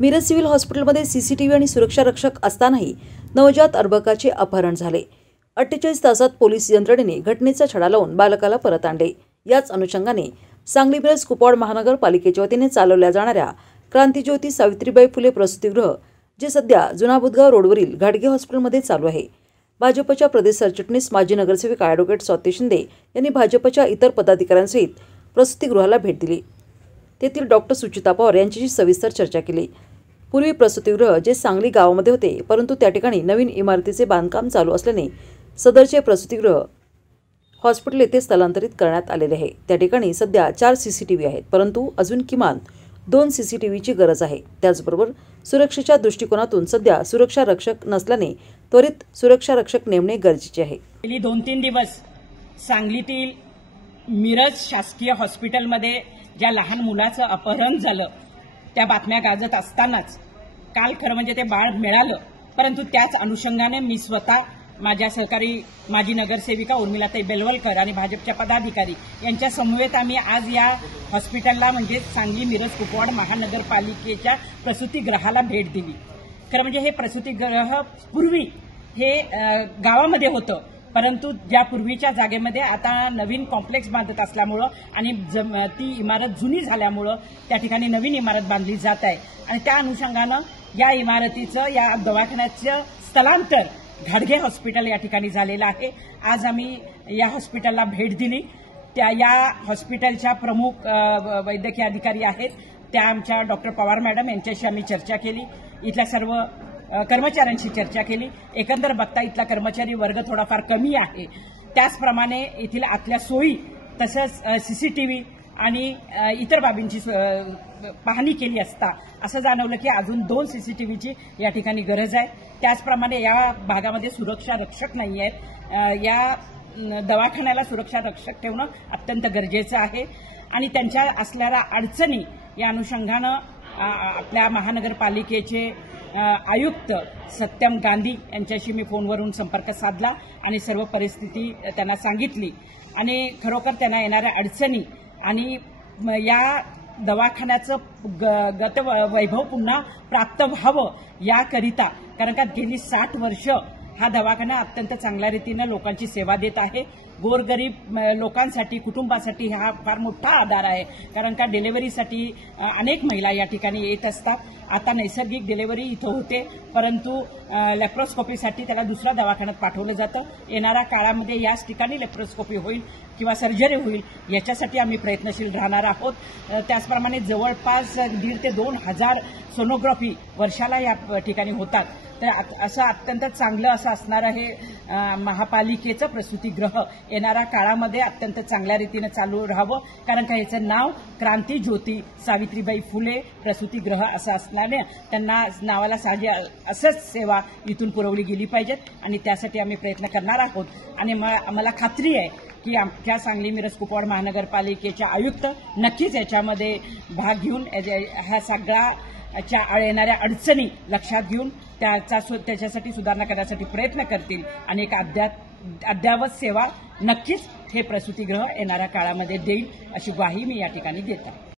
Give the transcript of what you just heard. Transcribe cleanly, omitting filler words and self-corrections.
Miraj civil हॉस्पिटलमध्ये CCTV आणि सुरक्षा रक्षक असतानाही नवजात अर्भकाचे अपहरण झाले। 48 तासात पोलीस यंत्रणेने घटनेचा छडा लावून बालकाला परत आणले। याच अनुषंगाने सांगली मिरज कुपवाड महानगरपालिकेच्या वतीने चालवल्या जाणाऱ्या क्रांतिज्योती सावित्रीबाई फुले प्रसूतीगृह जे सध्या जुना बुधगाव रोडवरील घाटगे हॉस्पिटलमध्ये चालू आहे। भाजपच्या प्रदेश सरचिटणीस माजी नगरसेवक ॲडव्होकेट स्वाती शिंदे यांनी भाजपच्या इतर पदाधिकाऱ्यांसहित प्रसूतीगृहाला भेट दिली। तेथील डॉक्टर सुचिता पवार यांच्याशी सविस्तर चर्चा केली। पूर्वी प्रसूतीगृह जे सांगली गावामध्ये होते, परंतु त्या ठिकाणी नवीन इमारतीचे बांधकाम चालू असल्याने सदरचे प्रसूतीगृह हॉस्पिटल येथे स्थलांतरित करण्यात आलेले आहे। त्या ठिकाणी सध्या 4 सीसीटीव्ही आहेत, परंतु अजून किमान 2 सीसीटीव्हीची गरज आहे। त्याचबरोबर सुरक्षेच्या दृष्टिकोनातून सध्या सुरक्षा रक्षक नसल्याने त्वरित सुरक्षा रक्षक नेमणे गरजेचे आहे। गेली 2-3 दिवस सांगलीतील मिरज शासकीय हॉस्पिटलमध्ये ज्या लहान मुलाचं अपहरण झालं त्या बातम्या गाजत असतानाच काल खरं म्हणजे ते बाळ मिळालं, परंतु त्याच अनुषंगाने मी स्वतः माझ्या सहकारी माजी नगरसेविका उर्मिलाताई बेलवलकर आणि भाजपच्या पदाधिकारी यांच्या समवेत आम्ही आज या हॉस्पिटलला म्हणजे सांगली मिरज कुपवाड महानगरपालिकेच्या प्रसूतीगृहाला भेट दिली। खरं म्हणजे हे प्रसूतीगृह पूर्वी हे गावामध्ये होतं, परंतु ज्या पूर्वीच्या जागेमध्ये आता नवीन कॉम्प्लेक्स बांधत असल्यामुळं आणि ती इमारत जुनी झाल्यामुळं त्या ठिकाणी नवीन इमारत बांधली जात आहे आणि त्या अनुषंगानं या इमारतीचं या दवाखान्याचं स्थलांतर घाटगे हॉस्पिटल या ठिकाणी झालेलं आहे। आज आम्ही या हॉस्पिटलला भेट दिली। त्या या हॉस्पिटलच्या प्रमुख वैद्यकीय अधिकारी आहेत त्या आमच्या डॉक्टर पवार मॅडम यांच्याशी आम्ही चर्चा केली। इथल्या सर्व कर्मचाऱ्यांशी चर्चा केली। एकंदर बघता इथला कर्मचारी वर्ग थोडाफार कमी आहे, त्याचप्रमाणे येथील आतल्या सोयी तसंच सीसीटीव्ही आणि इतर बाबींची पाहणी केली असता असं जाणवलं की अजून 2 सीसीटीव्हीची या ठिकाणी गरज आहे। त्याचप्रमाणे या भागामध्ये सुरक्षा रक्षक नाही आहेत। या दवाखान्याला सुरक्षा रक्षक ठेवणं अत्यंत गरजेचं आहे आणि त्यांच्या असलेल्या अडचणी या अनुषंगानं आपल्या महानगरपालिकेचे आयुक्त सत्यम गांधी यांच्याशी मी फोनवरून संपर्क साधला आणि सर्व परिस्थिती त्यांना सांगितली आणि खरोखर त्यांना येणाऱ्या अडचणी आणि या दवाखान्याचं गतवैभव पुन्हा प्राप्त व्हावं याकरिता, कारण का गेली 60 वर्ष हा दवाखाना अत्यंत चांगल्या रीतीने लोकांची सेवा देत आहे। गोरगरीब लोकांसाठी कुटुंबासाठी हा फार मोठा आधार आहे, कारण का डिलिव्हरीसाठी अनेक महिला या ठिकाणी येत असतात। आता नैसर्गिक डिलिव्हरी इथं होते, परंतु लेप्रोस्कोपीसाठी त्याला दुसऱ्या दवाखान्यात पाठवलं जातं। येणाऱ्या काळामध्ये याच ठिकाणी लेप्रोस्कोपी होईल किंवा सर्जरी होईल याच्यासाठी आम्ही प्रयत्नशील राहणार आहोत। त्याचप्रमाणे जवळपास 1,500 ते 2,000 सोनोग्राफी वर्षाला या ठिकाणी होतात। तर असं अत्यंत चांगलं असं असणारं हे महापालिकेचं प्रसूतीगृह येणाऱ्या काळामध्ये अत्यंत चांगल्या रीतीने चालू राहावं, कारण का याचं नाव क्रांतिज्योती सावित्रीबाई फुले प्रसूतीगृह असं असल्याने त्यांना नावाला साजे असंच सेवा इथून पुरवली गेली पाहिजेत आणि त्यासाठी आम्ही प्रयत्न करणार आहोत। आणि मला खात्री आहे की आमच्या सांगली मिरज कुपवाड महानगरपालिकेच्या आयुक्त नक्कीच याच्यामध्ये भाग घेऊन ह्या सगळ्या येणाऱ्या अडचणी लक्षात घेऊन त्याच्यासाठी सुधारणा करण्यासाठी प्रयत्न करतील आणि एक अद्ययावत सेवा नक्कीच हे प्रसूतीगृह येणाऱ्या काळामध्ये देईल अशी ग्वाही मी या ठिकाणी देत आहे।